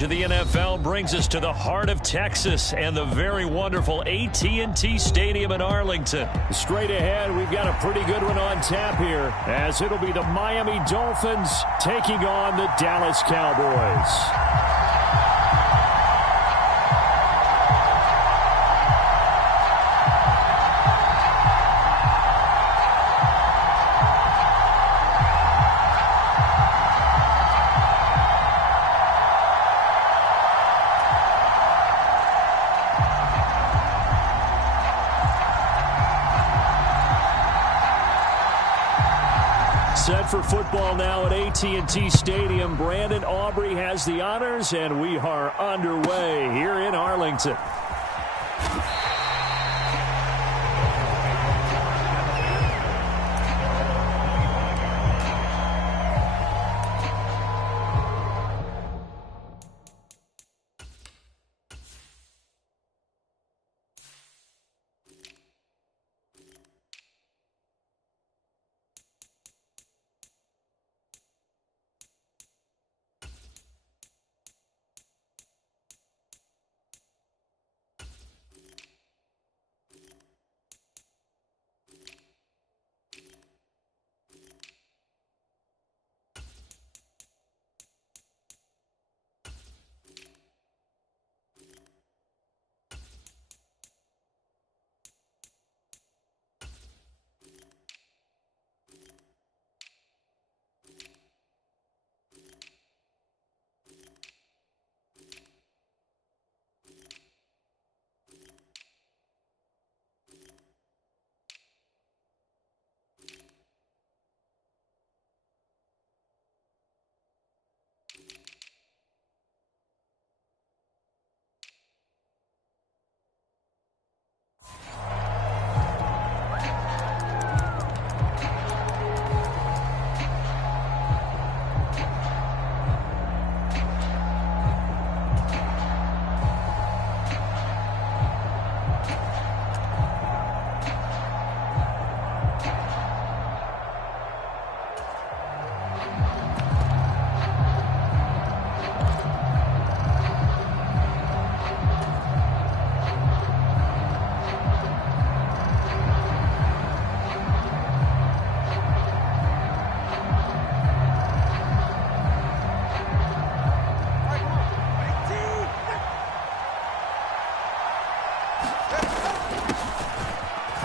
The NFL brings us to the heart of Texas and the very wonderful AT&T Stadium in Arlington. Straight ahead, we've got a pretty good one on tap here, as it'll be the Miami Dolphins taking on the Dallas Cowboys. Set for football now at AT&T Stadium. Brandon Aubrey has the honors, and we are underway here in Arlington.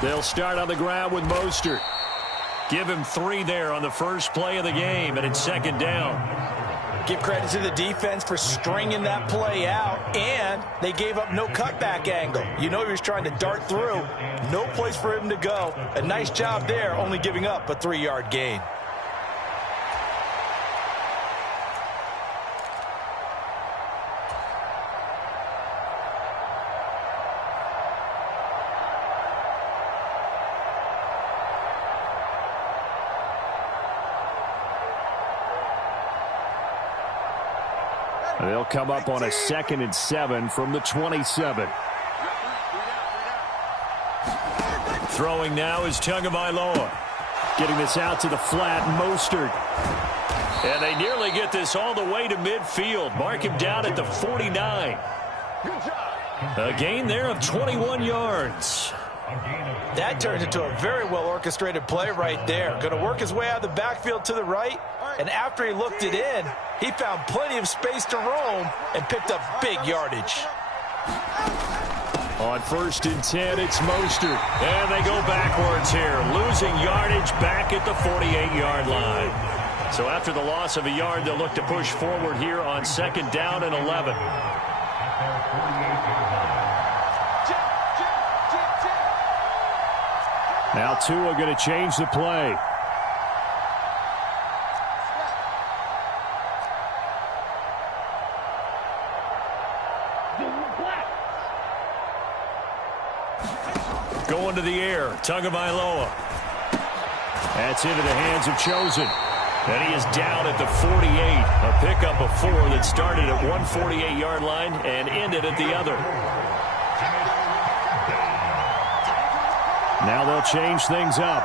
They'll start on the ground with Mostert. Give him 3 there on the first play of the game, and it's second down. Give credit to the defense for stringing that play out, and they gave up no cutback angle. You know he was trying to dart through. No place for him to go. A nice job there, only giving up a 3-yard gain. They'll come up on a 2nd and 7 from the 27. Throwing now is Tagovailoa. Getting this out to the flat, Mostert. And they nearly get this all the way to midfield. Mark him down at the 49. A gain there of 21 yards. That turns into a very well-orchestrated play right there. Going to work his way out of the backfield to the right, and after he looked it in, he found plenty of space to roam and picked up big yardage. On 1st and 10, it's Mostert. And they go backwards here, losing yardage back at the 48-yard line. So after the loss of a yard, they'll look to push forward here on 2nd down and 11. Now Tua going to change the play. Going to the air, Tagovailoa. That's into the hands of Chosen. And he is down at the 48. A pickup of 4 that started at one 48-yard line and ended at the other. Now they'll change things up.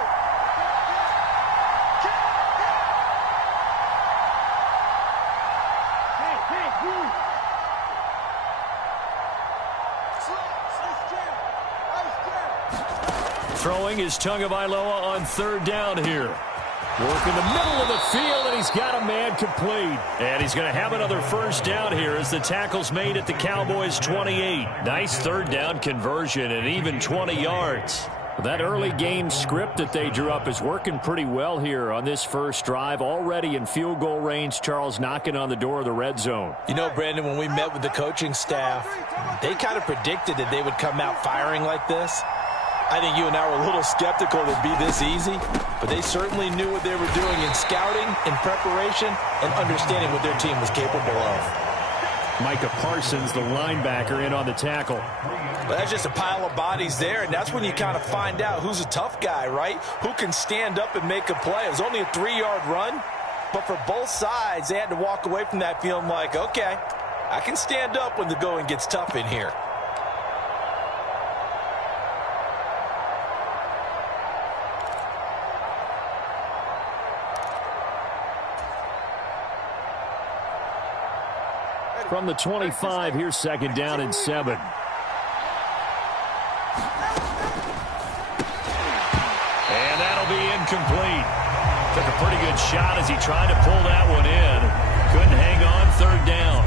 Throwing is Tagovailoa on third down here. Working the middle of the field, and he's got a man complete. And he's going to have another first down here as the tackle's made at the Cowboys' 28. Nice third down conversion and even 20 yards. That early game script that they drew up is working pretty well here on this first drive. Already in field goal range, Charles knocking on the door of the red zone. You know, Brandon, when we met with the coaching staff, they kind of predicted that they would come out firing like this. I think you and I were a little skeptical it would be this easy, but they certainly knew what they were doing in scouting, in preparation, and understanding what their team was capable of. Micah Parsons, the linebacker, in on the tackle. But that's just a pile of bodies there, and that's when you kind of find out who's a tough guy, right? Who can stand up and make a play. It was only a 3-yard run, but for both sides, they had to walk away from that feeling like, okay, I can stand up when the going gets tough in here. From the 25, here's second down and 7. And that'll be incomplete. Took a pretty good shot as he tried to pull that one in. Couldn't hang on third down.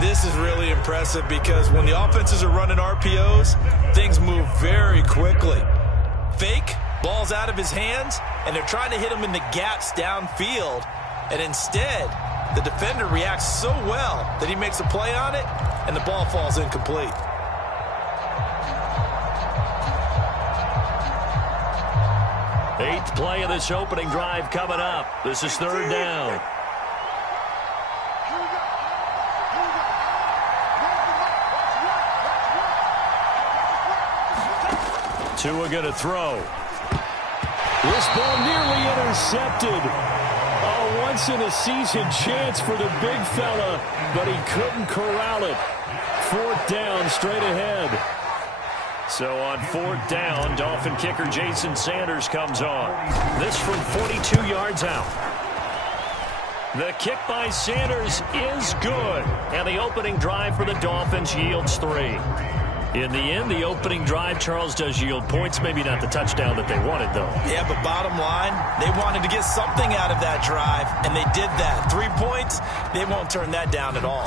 This is really impressive because when the offenses are running RPOs, things move very quickly. Fake, ball's out of his hands, and they're trying to hit him in the gaps downfield. And instead, the defender reacts so well that he makes a play on it, and the ball falls incomplete. Eighth play of this opening drive coming up. This is third down. Tua going to throw. This ball nearly intercepted. A once-in-a-season chance for the big fella, but he couldn't corral it. Fourth down, straight ahead. So on fourth down, Dolphin kicker Jason Sanders comes on. This from 42 yards out. The kick by Sanders is good. And the opening drive for the Dolphins yields 3. In the end, the opening drive, Charles, does yield points. Maybe not the touchdown that they wanted, though. Yeah, but bottom line, they wanted to get something out of that drive, and they did that. 3 points, they won't turn that down at all.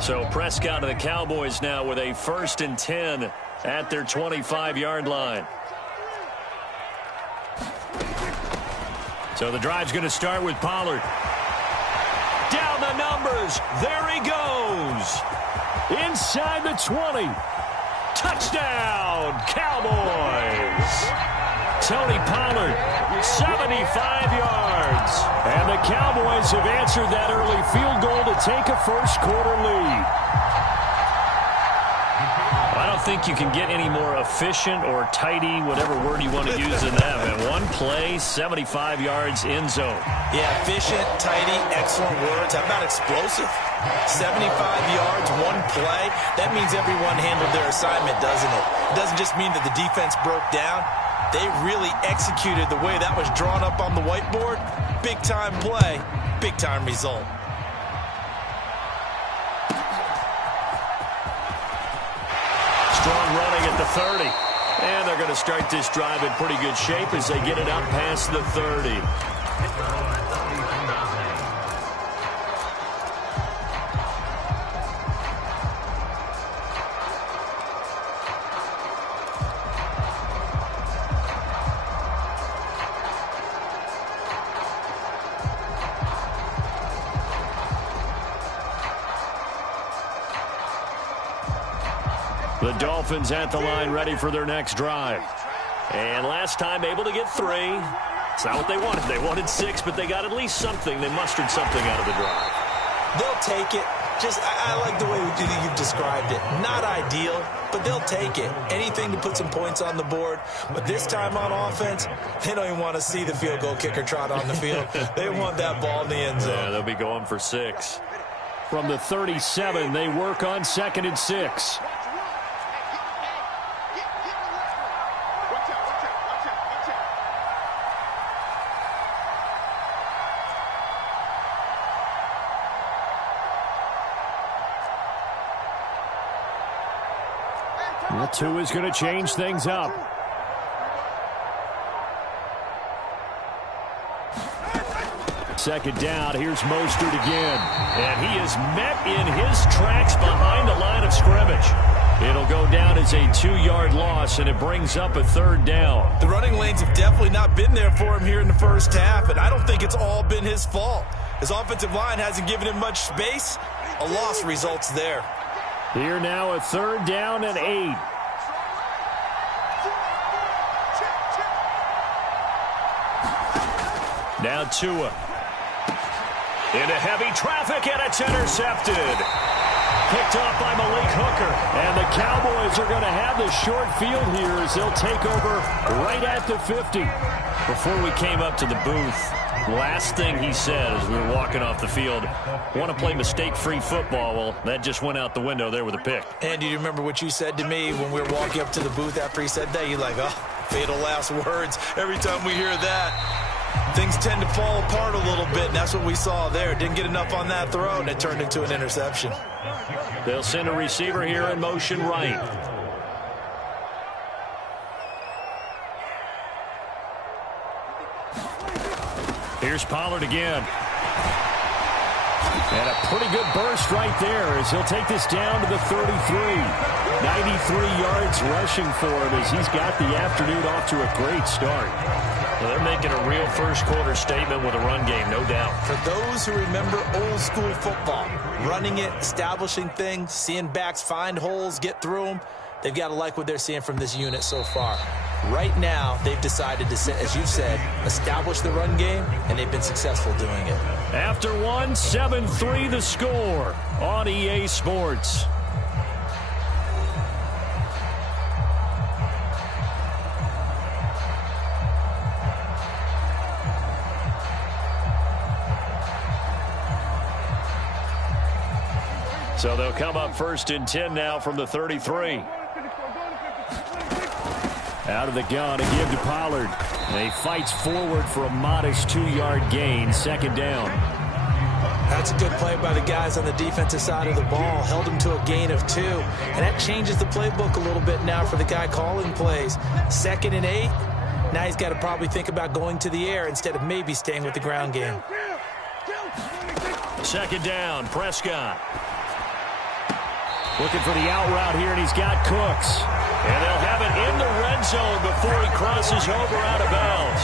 So Prescott of the Cowboys now with a 1st and 10 at their 25-yard line. So the drive's going to start with Pollard. Down the numbers. There he goes. Inside the 20. Touchdown, Cowboys. Tony Pollard, 75 yards. And the Cowboys have answered that early field goal to take a first-quarter lead. I don't think you can get any more efficient or tidy, whatever word you want to use in that. And one play, 75 yards in zone. Yeah, efficient, tidy, excellent words. How about explosive? 75 yards, one play. That means everyone handled their assignment, doesn't it? It doesn't just mean that the defense broke down. They really executed the way that was drawn up on the whiteboard. Big-time play, big-time result. Strong running at the 30. And they're going to start this drive in pretty good shape as they get it up past the 30. The Dolphins at the line ready for their next drive. And last time able to get 3. It's not what they wanted. They wanted 6, but they got at least something. They mustered something out of the drive. They'll take it. I like the way you've described it. Not ideal, but they'll take it. Anything to put some points on the board. But this time on offense, they don't even want to see the field goal kicker trot on the field. They want that ball in the end zone. Yeah, they'll be going for 6. From the 37, they work on 2nd and 6. The 2 is going to change things up. Second down, here's Mostert again. And he is met in his tracks behind the line of scrimmage. It'll go down as a 2-yard loss, and it brings up a 3rd down. The running lanes have definitely not been there for him here in the first half, and I don't think it's all been his fault. His offensive line hasn't given him much space. A loss results there. Here now a 3rd down and 8. Now Tua. Into heavy traffic, and it's intercepted. Picked off by Malik Hooker. And the Cowboys are going to have the short field here as they'll take over right at the 50. Before we came up to the booth, last thing he said as we were walking off the field, want to play mistake-free football. Well, that just went out the window there with a pick. And do you remember what you said to me when we were walking up to the booth after he said that? You're like, oh, fatal last words. Every time we hear that, things tend to fall apart a little bit, and that's what we saw there. Didn't get enough on that throw, and it turned into an interception. They'll send a receiver here in motion right. Here's Pollard again. And a pretty good burst right there as he'll take this down to the 33. 93 yards rushing for him as he's got the afternoon off to a great start. Well, they're making a real first-quarter statement with a run game, no doubt. For those who remember old-school football, running it, establishing things, seeing backs find holes, get through them, they've got to like what they're seeing from this unit so far. Right now, they've decided to, as you said, establish the run game, and they've been successful doing it. After 7-3 the score on EA Sports. So they'll come up 1st and 10 now from the 33. Out of the gun, a give to Pollard. And he fights forward for a modest 2-yard gain, 2nd down. That's a good play by the guys on the defensive side of the ball. Held him to a gain of 2. And that changes the playbook a little bit now for the guy calling plays. 2nd and 8. Now he's got to probably think about going to the air instead of maybe staying with the ground game. 2nd down, Prescott. Looking for the out route here, and he's got Cooks. And they'll have it in the red zone before he crosses over out of bounds.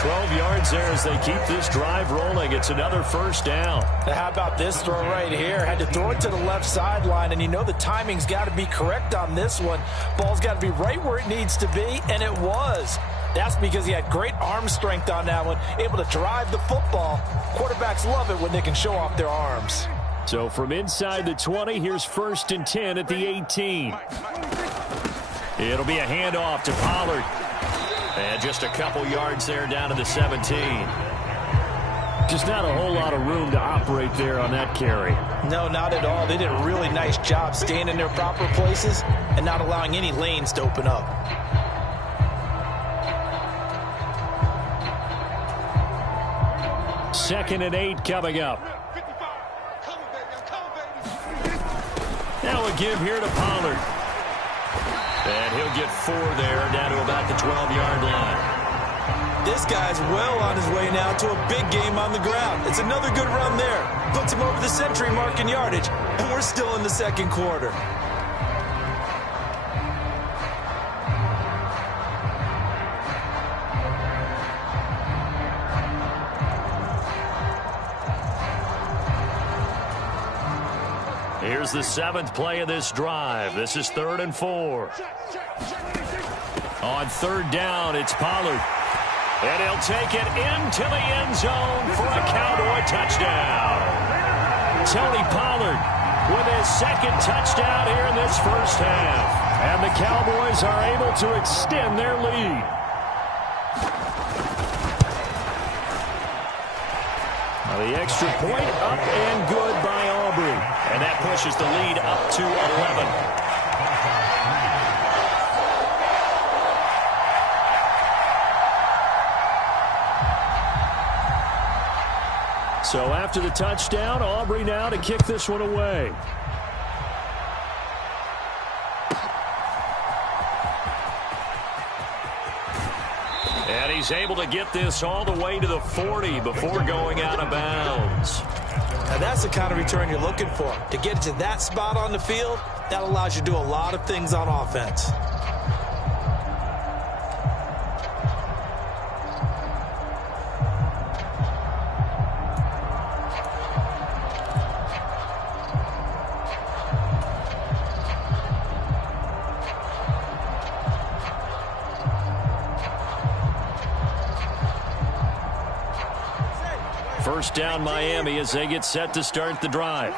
12 yards there as they keep this drive rolling. It's another 1st down. Now how about this throw right here? Had to throw it to the left sideline, and you know the timing's got to be correct on this one. Ball's got to be right where it needs to be, and it was. That's because he had great arm strength on that one, able to drive the football. Quarterbacks love it when they can show off their arms. So from inside the 20, here's 1st and 10 at the 18. It'll be a handoff to Pollard. And just a couple yards there down to the 17. Just not a whole lot of room to operate there on that carry. No, not at all. They did a really nice job staying in their proper places and not allowing any lanes to open up. Second and 8 coming up. Now a give here to Pollard. And he'll get 4 there, down to about the 12-yard line. This guy's well on his way now to a big game on the ground. It's another good run there. Puts him over the century mark in yardage, and we're still in the 2nd quarter. Here's the 7th play of this drive. This is 3rd and 4. On 3rd down, it's Pollard. And he'll take it into the end zone for a Cowboy touchdown. Tony Pollard with his 2nd touchdown here in this first half. And the Cowboys are able to extend their lead. Now the extra point up and good by Aubrey. And that pushes the lead up to 11. So after the touchdown, Aubrey now to kick this one away. And he's able to get this all the way to the 40 before going out of bounds. Now that's the kind of return you're looking for. To get it to that spot on the field, that allows you to do a lot of things on offense. First down Miami as they get set to start the drive.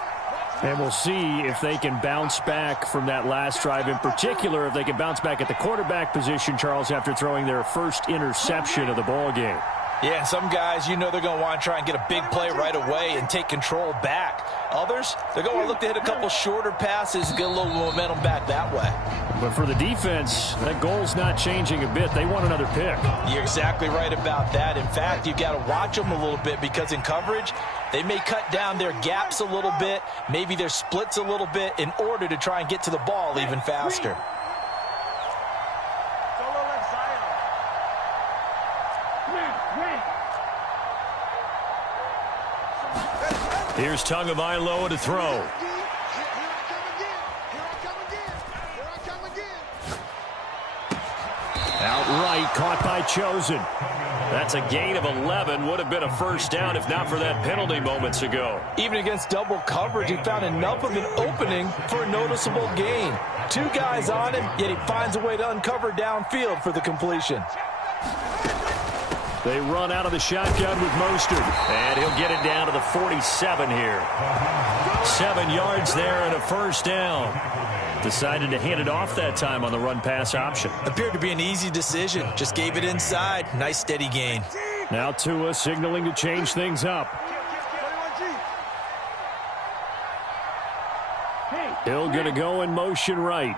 And we'll see if they can bounce back from that last drive. In particular, if they can bounce back at the quarterback position, Charles, after throwing their first interception of the ball game. Yeah, some guys, you know they're going to want to try and get a big play right away and take control back. Others, they're going to look to hit a couple shorter passes and get a little momentum back that way. But for the defense, that goal's not changing a bit. They want another pick. You're exactly right about that. In fact, you've got to watch them a little bit because in coverage, they may cut down their gaps a little bit, maybe their splits a little bit in order to try and get to the ball even faster. Here's Tagovailoa to throw. Outright caught by Chosen. That's a gain of 11. Would have been a first down if not for that penalty moments ago. Even against double coverage, he found enough of an opening for a noticeable gain. 2 guys on him, yet he finds a way to uncover downfield for the completion. They run out of the shotgun with Mostert. And he'll get it down to the 47 here. 7 yards there and a first down. Decided to hand it off that time on the run-pass option. Appeared to be an easy decision. Just gave it inside. Nice steady gain. Now Tua signaling to change things up. Hill going to go in motion right.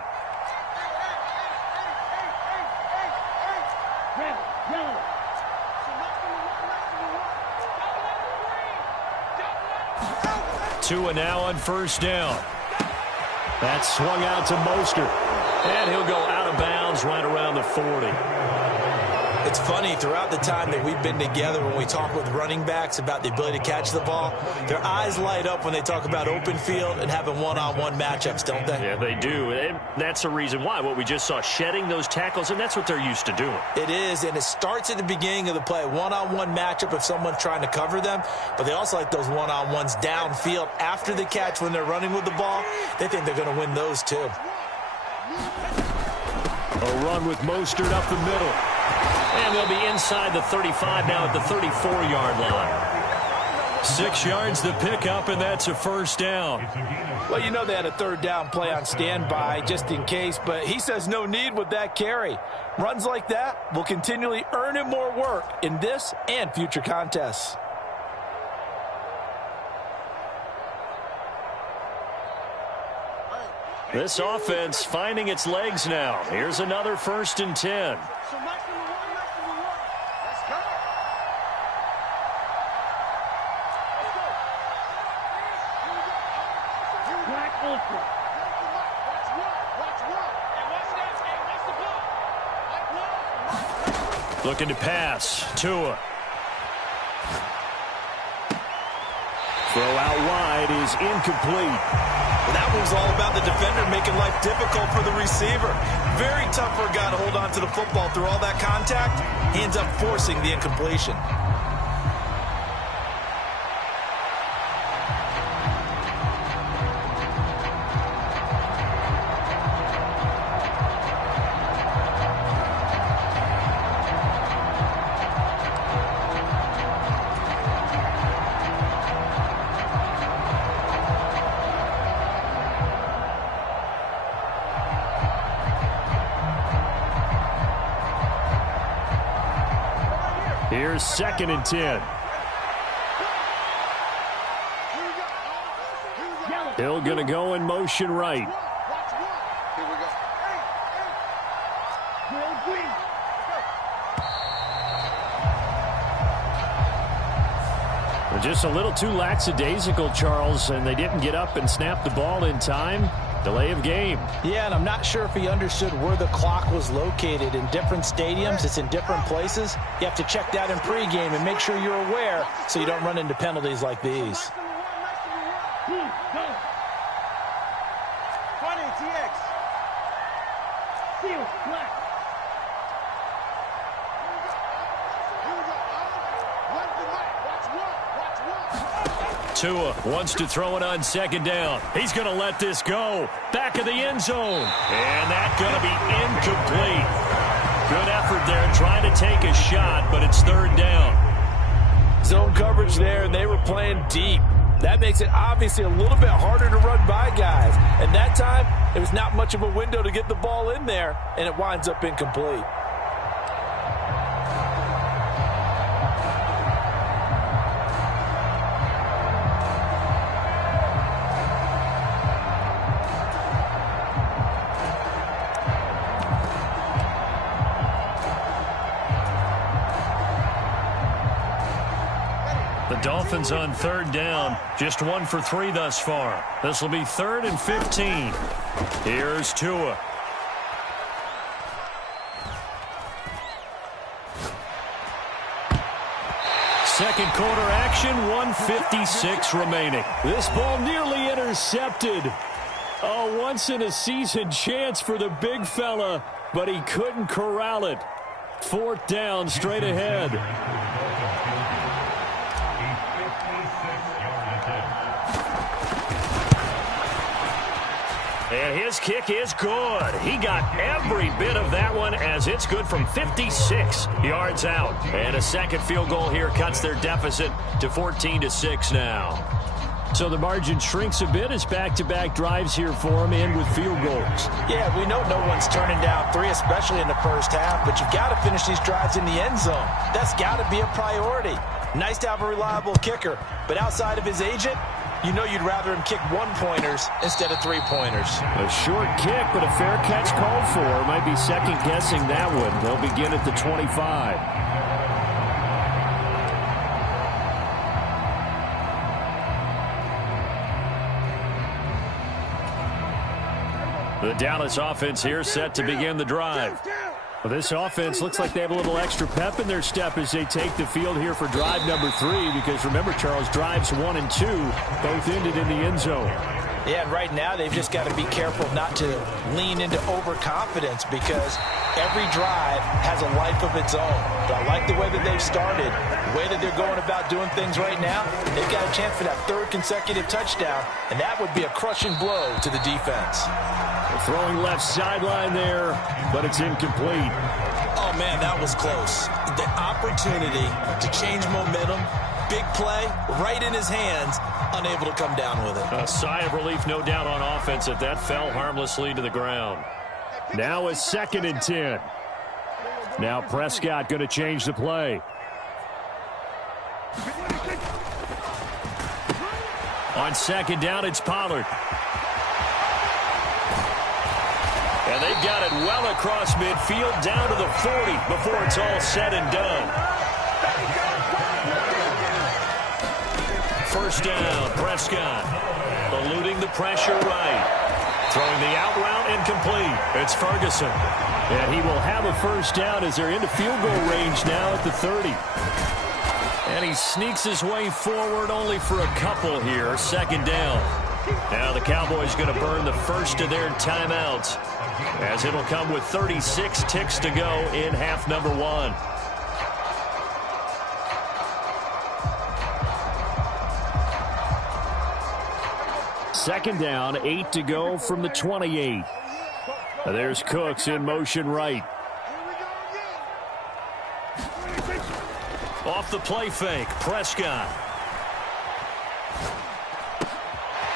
Tua now on first down. That swung out to Mostert. And he'll go out of bounds right around the 40. It's funny, throughout the time that we've been together, when we talk with running backs about the ability to catch the ball, their eyes light up when they talk about open field and having one-on-one matchups, don't they? Yeah, they do. And that's the reason why. What we just saw, shedding those tackles, and that's what they're used to doing. It is, and it starts at the beginning of the play. One-on-one matchup if someone's trying to cover them, but they also like those one-on-ones downfield after the catch when they're running with the ball. They think they're going to win those too. A run with Mostert up the middle. And they'll be inside the 35 now at the 34-yard line. 6 yards to pick up, and that's a first down. Well, you know they had a third down play on standby just in case, but he says no need with that carry. Runs like that will continually earn him more work in this and future contests. This offense finding its legs now. Here's another 1st and 10. Looking to pass. Tua. Throw out wide is incomplete. Well, that was all about the defender making life difficult for the receiver. Very tough for a guy to hold on to the football through all that contact. He ends up forcing the incompletion. Here's 2nd and 10. Hill going to go in motion right. Just a little too lackadaisical, Charles, and they didn't get up and snap the ball in time. Delay of game. Yeah, and I'm not sure if he understood where the clock was located. In different stadiums, it's in different places. You have to check that in pregame and make sure you're aware so you don't run into penalties like these. 20 TX. Seal, black. Tua wants to throw it on 2nd down. He's going to let this go. Back of the end zone. And that's going to be incomplete. Good effort there trying to take a shot, but it's 3rd down. Zone coverage there, and they were playing deep. That makes it obviously a little bit harder to run by guys. And that time, it was not much of a window to get the ball in there, and it winds up incomplete. Dolphins on 3rd down. Just 1 for 3 thus far. This will be 3rd and 15. Here's Tua. Second quarter action, 1:56 remaining. This ball nearly intercepted. A once-in-a-season chance for the big fella, but he couldn't corral it. 4th down, straight ahead. And his kick is good. He got every bit of that one as it's good from 56 yards out. And a second field goal here cuts their deficit to 14-6 now. So the margin shrinks a bit as back-to-back drives here for him and with field goals. Yeah, we know no one's turning down 3, especially in the first half, but you've got to finish these drives in the end zone. That's got to be a priority. Nice to have a reliable kicker, but outside of his agent, you know you'd rather him kick 1-pointers instead of 3-pointers. A short kick, but a fair catch called for. Might be second-guessing that one. They'll begin at the 25. The Dallas offense here set to begin the drive. Well, this offense looks like they have a little extra pep in their step as they take the field here for drive number 3, because remember, Charles, drives 1 and 2 both ended in the end zone. Yeah, and right now they've just got to be careful not to lean into overconfidence, because every drive has a life of its own. But I like the way that they've started, the way that they're going about doing things right now. They've got a chance for that 3rd consecutive touchdown, and that would be a crushing blow to the defense. Throwing left sideline there, but it's incomplete. Oh, man, that was close. The opportunity to change momentum, big play, right in his hands, unable to come down with it. A sigh of relief, no doubt, on offense that fell harmlessly to the ground. Now a 2nd and 10. Now Prescott going to change the play. On 2nd down, it's Pollard. And they've got it well across midfield, down to the 40 before it's all said and done. 1st down, Prescott. Eluding the pressure right. Throwing the out route incomplete. It's Ferguson. And he will have a 1st down as they're into field goal range now at the 30. And he sneaks his way forward only for a couple here. 2nd down. Now the Cowboys going to burn the first of their timeouts, as it'll come with 36 ticks to go in half number 1. Second down, 8 to go from the 28. There's Cooks in motion right. Off the play fake, Prescott.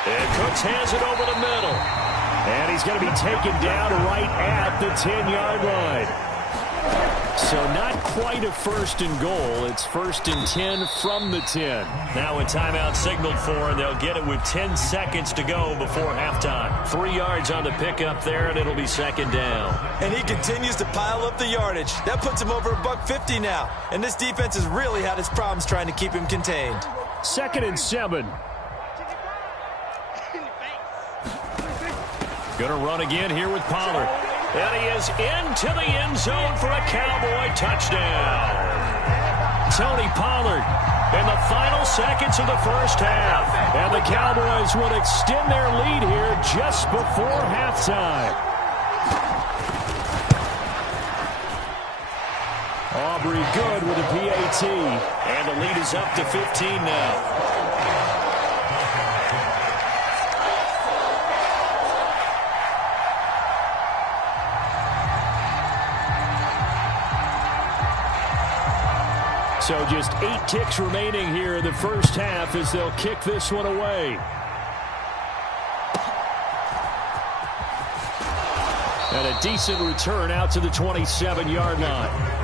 And Cooks has it over the middle. And he's going to be taken down right at the 10-yard line. So not quite a first and goal. It's 1st and 10 from the 10. Now a timeout signaled for, and they'll get it with 10 seconds to go before halftime. 3 yards on the pickup there, and it'll be 2nd down. And he continues to pile up the yardage. That puts him over $150 now. And this defense has really had its problems trying to keep him contained. 2nd and 7. Going to run again here with Pollard. And he is into the end zone for a Cowboy touchdown. Tony Pollard in the final seconds of the first half. And the Cowboys will extend their lead here just before halftime. Aubrey good with a PAT. And the lead is up to 15 now. So just 8 ticks remaining here in the first half as they'll kick this one away. And a decent return out to the 27-yard line.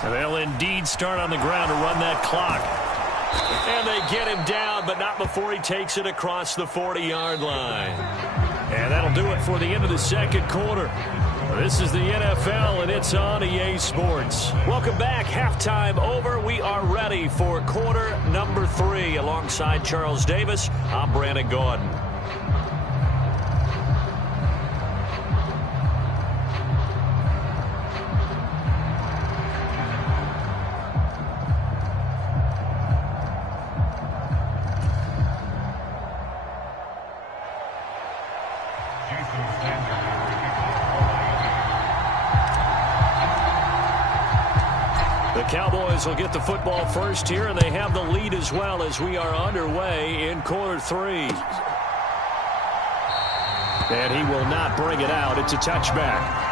And they'll indeed start on the ground to run that clock. And they get him down, but not before he takes it across the 40-yard line. And that'll do it for the end of the second quarter. This is the NFL, and it's on EA Sports. Welcome back. Halftime over. We are ready for quarter number 3. Alongside Charles Davis, I'm Brandon Gordon. The Cowboys will get the football first here, and they have the lead as well as we are underway in quarter 3. And he will not bring it out. It's a touchback.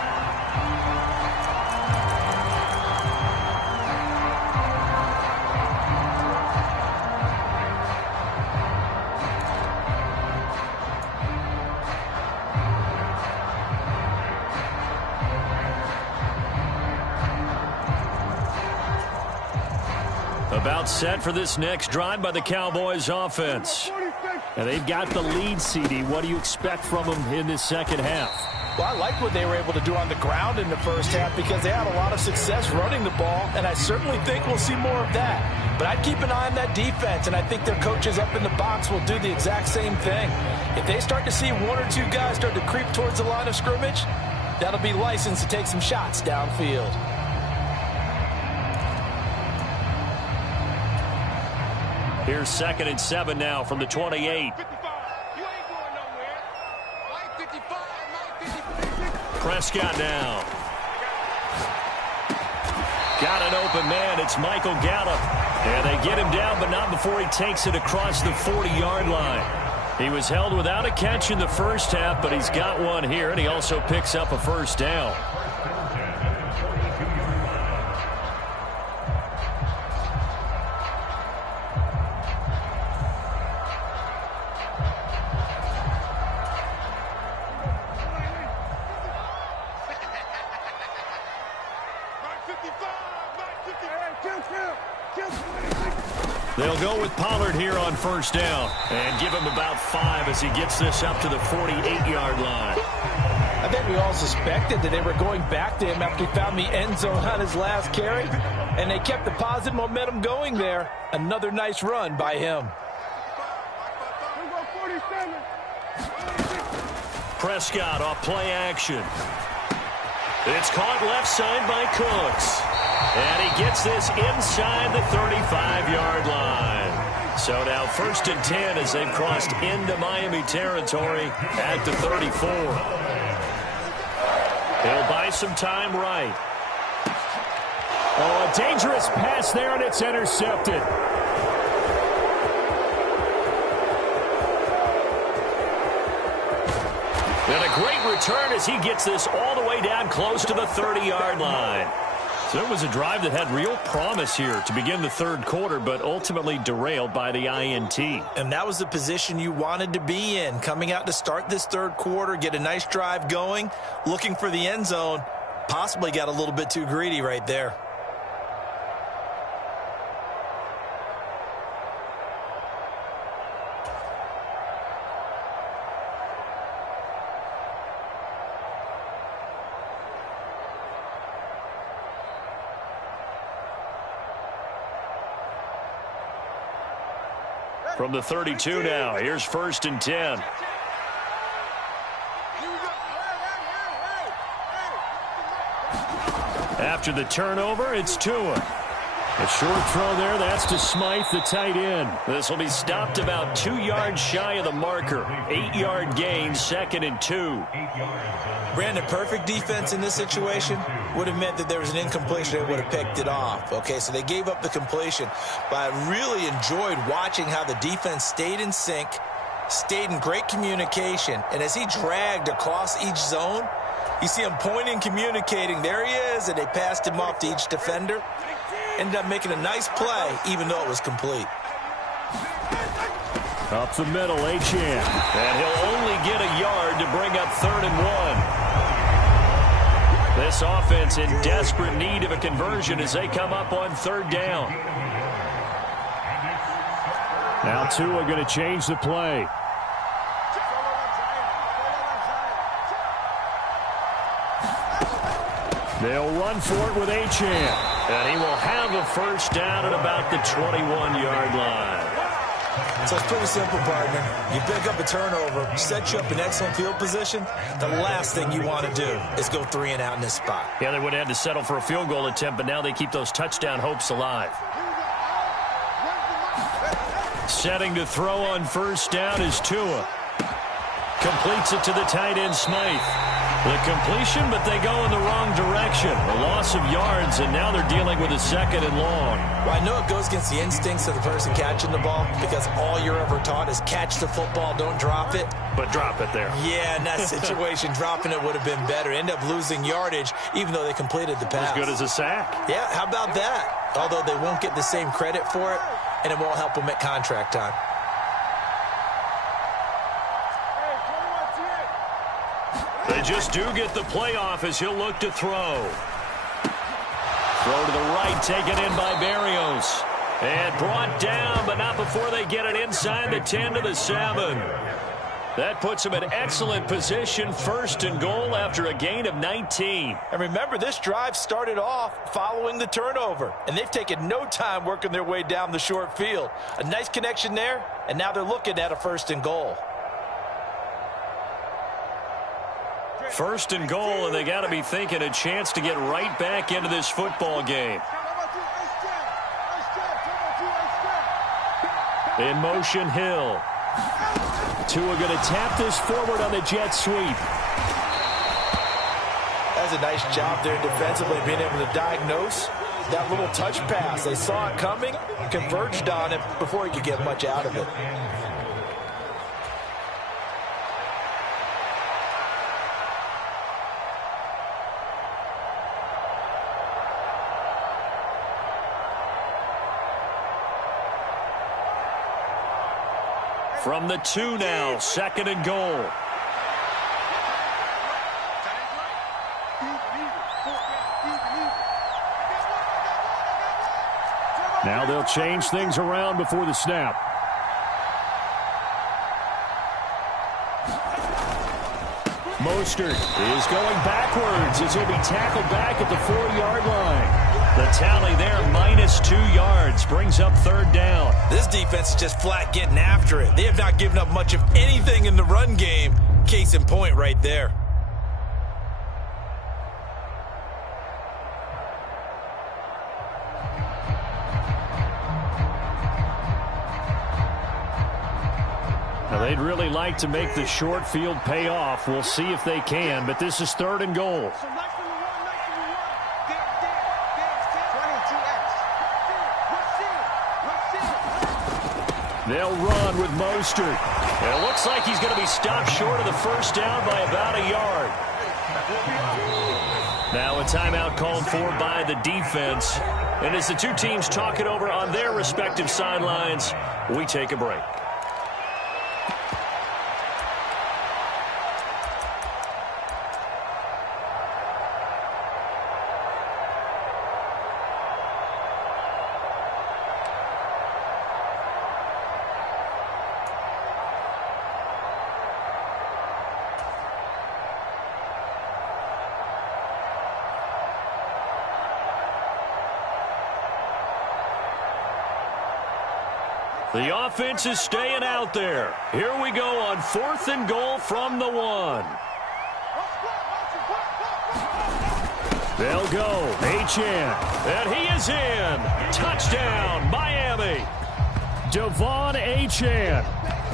About set for this next drive by the Cowboys offense. And they've got the lead, CD. What do you expect from them in this second half? Well, I like what they were able to do on the ground in the first half because they had a lot of success running the ball, and I certainly think we'll see more of that. But I'd keep an eye on that defense, and I think their coaches up in the box will do the exact same thing. If they start to see 1 or 2 guys start to creep towards the line of scrimmage, that'll be licensed to take some shots downfield. Here's 2nd and 7 now from the 28. Prescott now. Got an open man. It's Michael Gallup. And they get him down, but not before he takes it across the 40-yard line. He was held without a catch in the first half, but he's got one here, and he also picks up a first down. They'll go with Pollard here on first down and give him about 5 as he gets this up to the 48-yard line. I think we all suspected that they were going back to him after he found the end zone on his last carry, and they kept the positive momentum going there. Another nice run by him. Prescott off play action. It's caught left side by Cooks. And he gets this inside the 35-yard line. So now 1st and 10 as they've crossed into Miami territory at the 34. He'll buy some time right. Oh, a dangerous pass there, and it's intercepted. And a great return as he gets this all the way down close to the 30-yard line. So it was a drive that had real promise here to begin the third quarter, but ultimately derailed by the INT. And that was the position you wanted to be in, coming out to start this third quarter, get a nice drive going, looking for the end zone. Possibly got a little bit too greedy right there. From the 32 now, here's 1st and 10. After the turnover, it's Tua. A short throw there, that's to Smythe, the tight end. This will be stopped about 2 yards shy of the marker. 8-yard gain, 2nd and 2. Brandon, perfect defense in this situation would have meant that there was an incompletion. They would have picked it off. Okay, so they gave up the completion. But I really enjoyed watching how the defense stayed in sync, stayed in great communication. And as he dragged across each zone, you see him pointing, communicating. There he is, and they passed him off to each defender. Ended up making a nice play, even though it was complete. Up the middle, Achane. And he'll only get a yard to bring up 3rd and 1. This offense in desperate need of a conversion as they come up on 3rd down. Now Tua going to change the play. They'll run for it with Achane. And he will have a 1st down at about the 21-yard line. So it's pretty simple, partner. You pick up a turnover, set you up in excellent field position. The last thing you want to do is go 3 and out in this spot. Yeah, they would have had to settle for a field goal attempt, but now they keep those touchdown hopes alive. Setting to throw on 1st down is Tua. Completes it to the tight end, Smythe. The completion, but they go in the wrong direction. A loss of yards, and now they're dealing with a 2nd and long. Well, I know it goes against the instincts of the person catching the ball because all you're ever taught is catch the football, don't drop it. But drop it there. Yeah, in that situation, dropping it would have been better. End up losing yardage, even though they completed the pass. As good as a sack. Yeah, how about that? Although they won't get the same credit for it, and it won't help them at contract time. They just do get the playoff as he'll look to throw. Throw to the right, taken in by Berrios. And brought down, but not before they get it inside the 10 to the 7. That puts him in excellent position, 1st and goal after a gain of 19. And remember, this drive started off following the turnover, and they've taken no time working their way down the short field. A nice connection there, and now they're looking at a 1st and goal. 1st and goal, and they got to be thinking a chance to get right back into this football game. In motion, Hill. Tua going to tap this forward on the jet sweep. That's a nice job there defensively, being able to diagnose that little touch pass. They saw it coming, converged on it before he could get much out of it. From the 2 now, 2nd and goal. Now they'll change things around before the snap. Mostert is going backwards as he'll be tackled back at the 4-yard line. The tally there, -2 yards, brings up 3rd down. This defense is just flat getting after it. They have not given up much of anything in the run game. Case in point right there. Now, they'd really like to make the short field pay off. We'll see if they can, but this is 3rd and goal. So nice number one, nice number one. Get, 20 TX. They'll run with Mostert. And it looks like he's going to be stopped short of the first down by about a yard. Now a timeout called for by the defense. And as the two teams talk it over on their respective sidelines, we take a break. The offense is staying out there. Here we go on 4th and goal from the 1. They'll go. Achane. And he is in. Touchdown, Miami. Devon Achane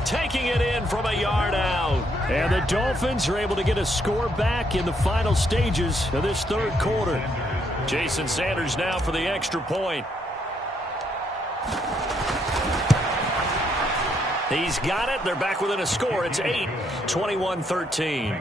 taking it in from a yard out. And the Dolphins are able to get a score back in the final stages of this 3rd quarter. Jason Sanders now for the extra point. He's got it. They're back within a score. It's 8, 21-13.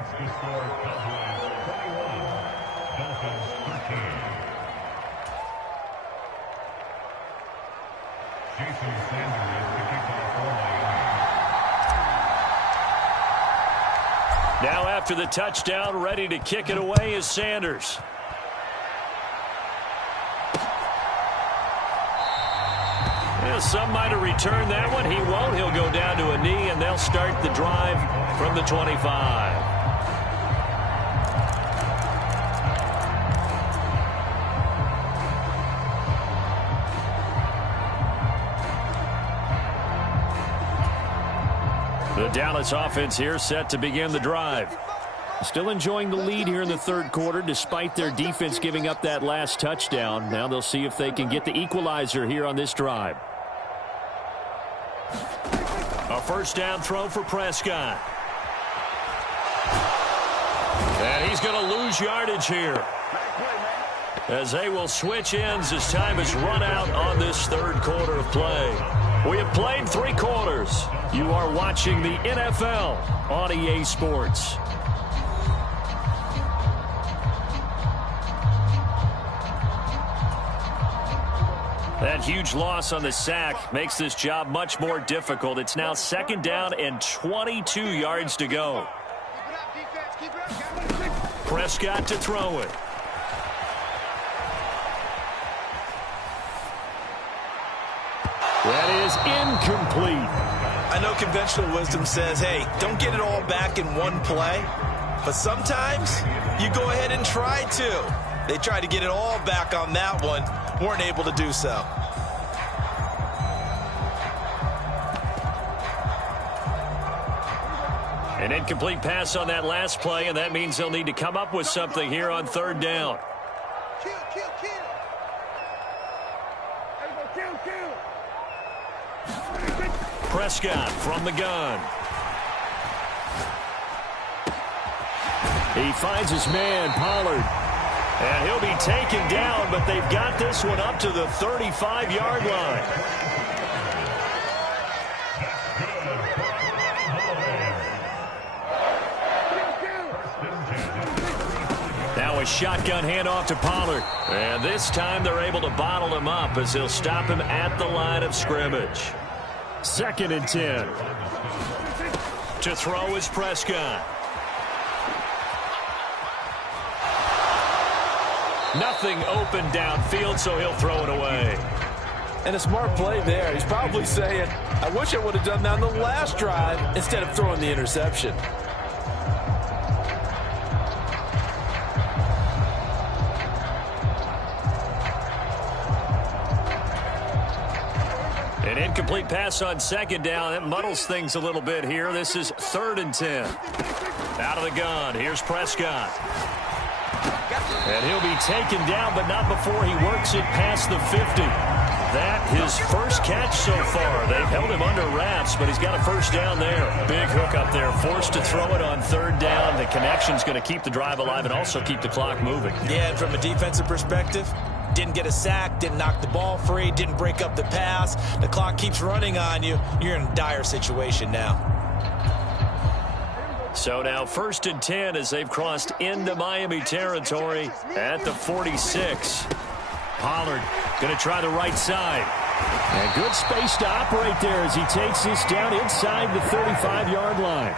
Now after the touchdown, ready to kick it away is Sanders. Some might have returned that one. He won't. He'll go down to a knee, and they'll start the drive from the 25. The Dallas offense here set to begin the drive. Still enjoying the lead here in the 3rd quarter despite their defense giving up that last touchdown. Now they'll see if they can get the equalizer here on this drive. A first down throw for Prescott. And he's going to lose yardage here, as they will switch ends as time has run out on this 3rd quarter of play. We have played 3 quarters. You are watching the NFL on EA Sports. That huge loss on the sack makes this job much more difficult. It's now 2nd down and 22 yards to go. Prescott to throw it. That is incomplete. I know conventional wisdom says, hey, don't get it all back in one play. But sometimes you go ahead and try to. They tried to get it all back on that one. Weren't able to do so. An incomplete pass on that last play, and that means they'll need to come up with something here on 3rd down. Kill. Prescott from the gun. He finds his man, Pollard. And he'll be taken down, but they've got this one up to the 35-yard line. Now a shotgun handoff to Pollard. And this time they're able to bottle him up as they'll stop him at the line of scrimmage. 2nd and 10. To throw is Prescott. Nothing open downfield, so he'll throw it away. And a smart play there. He's probably saying, I wish I would have done that on the last drive instead of throwing the interception. An incomplete pass on 2nd down. That muddles things a little bit here. This is 3rd and 10. Out of the gun. Here's Prescott. And he'll be taken down, but not before he works it past the 50. that his first catch so far. They've held him under wraps, but he's got a first down there. Big hook up there, forced to throw it on third down. The connection's going to keep the drive alive and also keep the clock moving. Yeah, and from a defensive perspective, didn't get a sack, didn't knock the ball free, didn't break up the pass. The clock keeps running on you. You're in a dire situation now. So now 1st and 10 as they've crossed into Miami territory at the 46. Pollard going to try the right side. And good space to operate there as he takes this down inside the 35-yard line.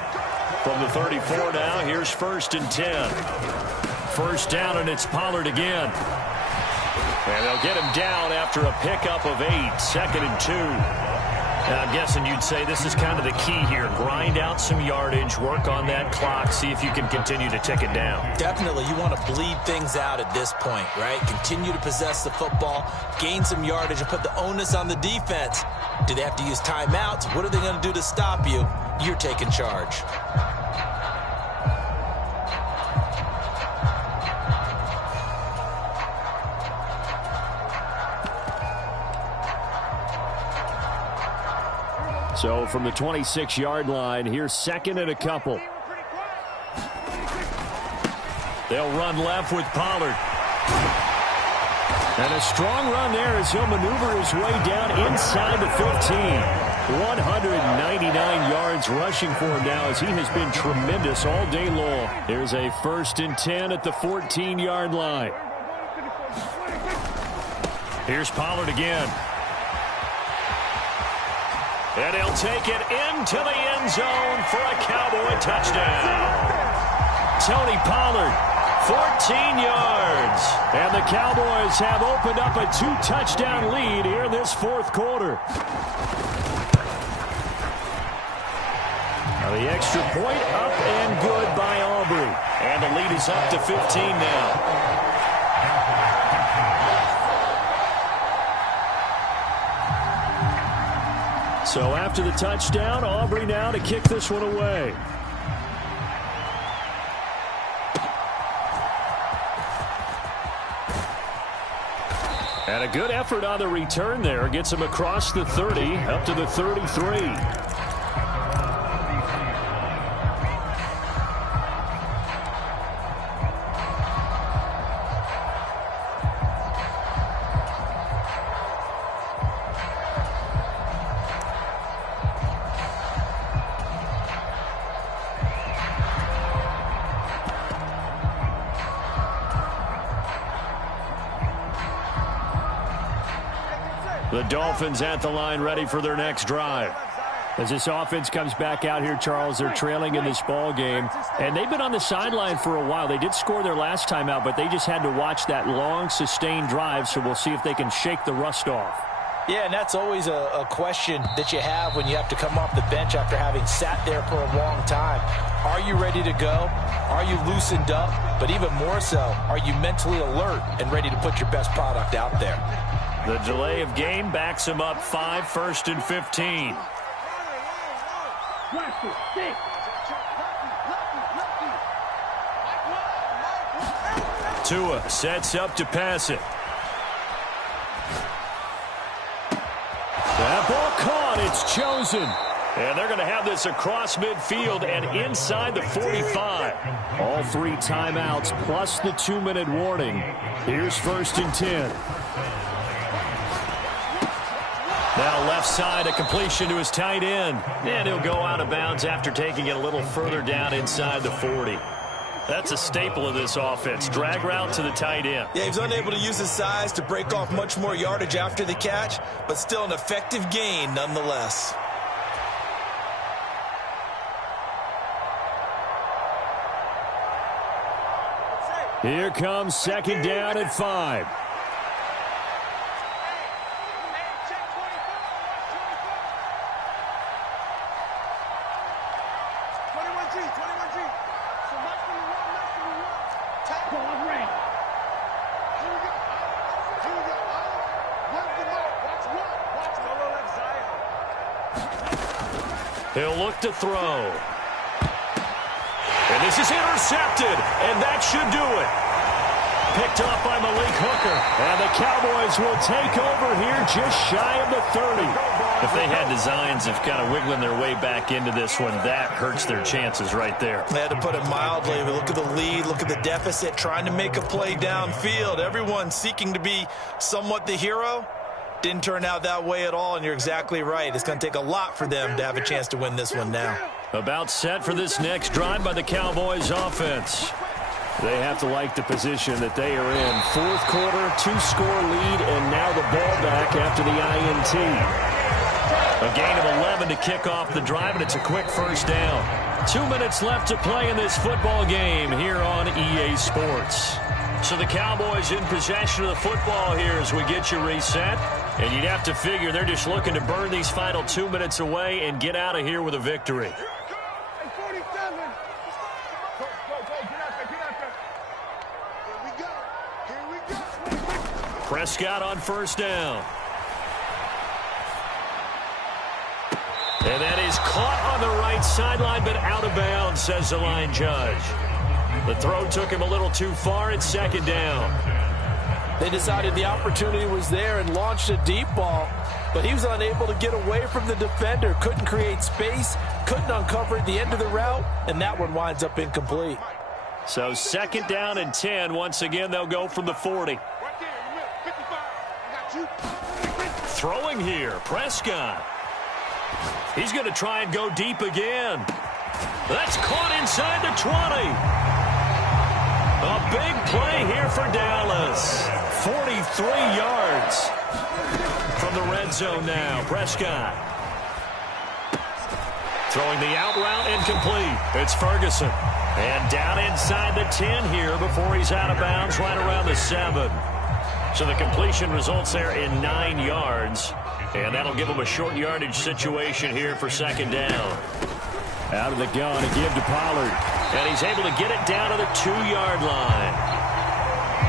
From the 34 now, here's 1st and 10. First down, and it's Pollard again. And they'll get him down after a pickup of 8, 2nd and 2. And I'm guessing you'd say this is kind of the key here. Grind out some yardage, work on that clock, see if you can continue to tick it down. Definitely, you want to bleed things out at this point, right? Continue to possess the football, gain some yardage, and put the onus on the defense. Do they have to use timeouts? What are they going to do to stop you? You're taking charge. So from the 26-yard line, here's 2nd and a couple. They'll run left with Pollard. And a strong run there as he'll maneuver his way down inside the 15. 199 yards rushing for him now as he has been tremendous all day long. Here's a 1st and 10 at the 14-yard line. Here's Pollard again. And he'll take it into the end zone for a Cowboy touchdown. Tony Pollard, 14 yards. And the Cowboys have opened up a 2-touchdown lead here in this 4th quarter. Now the extra point up and good by Aubrey. And the lead is up to 15 now. So after the touchdown, Aubrey now to kick this one away. And a good effort on the return there. Gets him across the 30, up to the 33. The Dolphins at the line ready for their next drive. As this offense comes back out here, Charles, they're trailing in this ball game. And they've been on the sideline for a while. They did score their last time out, but they just had to watch that long, sustained drive. So we'll see if they can shake the rust off. Yeah, and that's always a question that you have when you have to come off the bench after having sat there for a long time. Are you ready to go? Are you loosened up? But even more so, are you mentally alert and ready to put your best product out there? The delay of game backs him up 5, 1st and 15. Tua sets up to pass it. That ball caught. It's chosen. And they're going to have this across midfield and inside the 45. All 3 timeouts plus the 2-minute warning. Here's 1st and 10. Now left side, a completion to his tight end. And he'll go out of bounds after taking it a little further down inside the 40. That's a staple of this offense. Drag route to the tight end. Yeah, he was unable to use his size to break off much more yardage after the catch, but still an effective gain nonetheless. Here comes 2nd down at 5. He'll look to throw. And this is intercepted, and that should do it. picked off by Malik Hooker. And the Cowboys will take over here just shy of the 30. If they had designs of kind of wiggling their way back into this one, that hurts their chances right there. They had to put it mildly. Look at the lead, look at the deficit, trying to make a play downfield. Everyone seeking to be somewhat the hero. Didn't turn out that way at all, and you're exactly right. It's going to take a lot for them to have a chance to win this one now. About set for this next drive by the Cowboys offense. They have to like the position that they are in. Fourth quarter, 2-score lead, and now the ball back after the INT. A gain of 11 to kick off the drive, and it's a quick first down. 2 minutes left to play in this football game here on EA Sports. So the Cowboys in possession of the football here as we get you reset. And you'd have to figure they're just looking to burn these final 2 minutes away and get out of here with a victory. Prescott on first down. And that is caught on the right sideline, but out of bounds, says the line judge. The throw took him a little too far. It's second down. They decided the opportunity was there and launched a deep ball, but he was unable to get away from the defender, couldn't create space, couldn't uncover at the end of the route, and that one winds up incomplete. So second down and 10. Once again, they'll go from the 40. Throwing here, Prescott. He's going to try and go deep again. That's caught inside the 20. A big play here for Dallas. 43 yards from the red zone now. Prescott. Throwing the out route incomplete. It's Ferguson. And down inside the 10 here before he's out of bounds right around the 7. So the completion results there in 9 yards. And that'll give him a short yardage situation here for second down. Out of the gun to give to Pollard. And he's able to get it down to the 2-yard line.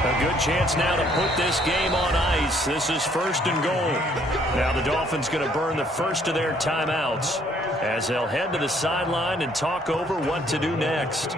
A good chance now to put this game on ice. This is first and goal. Now the Dolphins going to burn the first of their timeouts as they'll head to the sideline and talk over what to do next.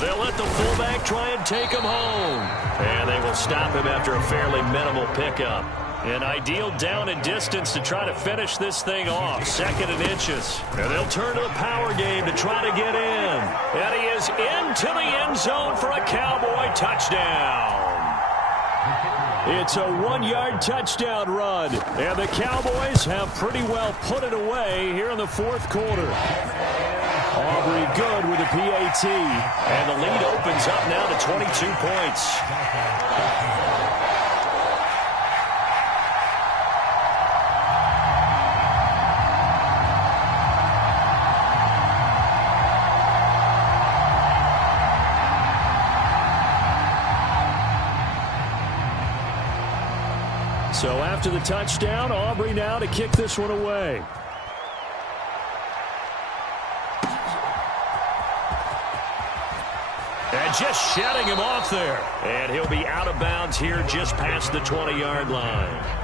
They'll let the fullback try and take him home. And they will stop him after a fairly minimal pickup. An ideal down and distance to try to finish this thing off. Second and inches. And they'll turn to the power game to try to get in. And he is into the end zone for a Cowboy touchdown. It's a 1-yard touchdown run. And the Cowboys have pretty well put it away here in the fourth quarter. Aubrey good with the PAT. And the lead opens up now to 22 points. So after the touchdown, Aubrey now to kick this one away. And just shedding him off there. And he'll be out of bounds here just past the 20-yard line.